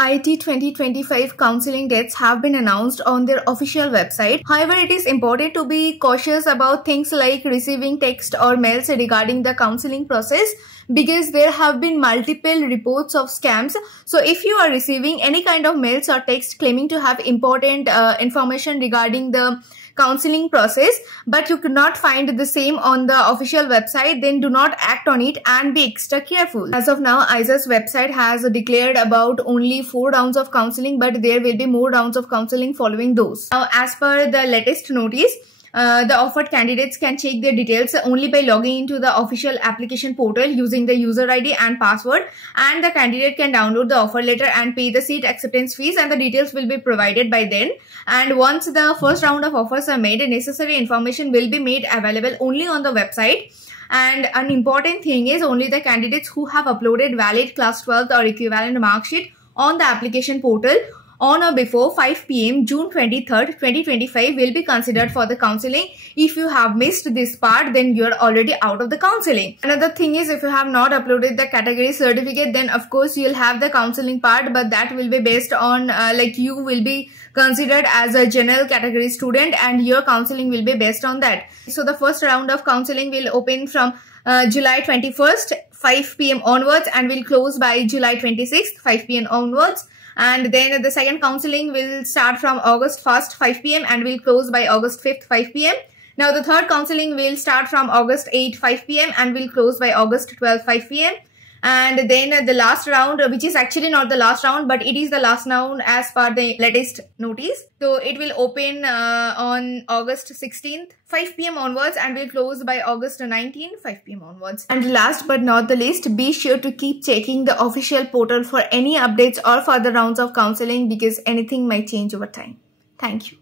IIT 2025 counseling dates have been announced on their official website. However, it is important to be cautious about things like receiving text or mails regarding the counseling process, because there have been multiple reports of scams. So if you are receiving any kind of mails or text claiming to have important information regarding the counseling process, but you could not find the same on the official website, then do not act on it and be extra careful. As of now, AISA's website has declared about only 4 rounds of counseling, but there will be more rounds of counseling following those. Now, as per the latest notice, the offered candidates can check their details only by logging into the official application portal using the user ID and password, and the candidate can download the offer letter and pay the seat acceptance fees, and the details will be provided by then. And once the first round of offers are made, necessary information will be made available only on the website. And an important thing is, only the candidates who have uploaded valid class 12th or equivalent mark sheet on the application portal on or before 5 p.m. June 23rd, 2025 will be considered for the counseling. If you have missed this part, then you are already out of the counseling. Another thing is, if you have not uploaded the category certificate, then of course you'll have the counseling part, but that will be based on like you will be considered as a general category student and your counseling will be based on that. So the first round of counseling will open from July 21st, 5 p.m. onwards, and will close by July 26th, 5 p.m. onwards. And then the second counseling will start from August 1st, 5 p.m. and will close by August 5th, 5 p.m. Now the third counseling will start from August 8th, 5 p.m. and will close by August 12th, 5 p.m. And then the last round, which is actually not the last round, but it is the last round as per the latest notice. So it will open on August 16th, 5 p.m. onwards, and will close by August 19th, 5 p.m. onwards. And last but not the least, be sure to keep checking the official portal for any updates or further rounds of counseling, because anything might change over time. Thank you.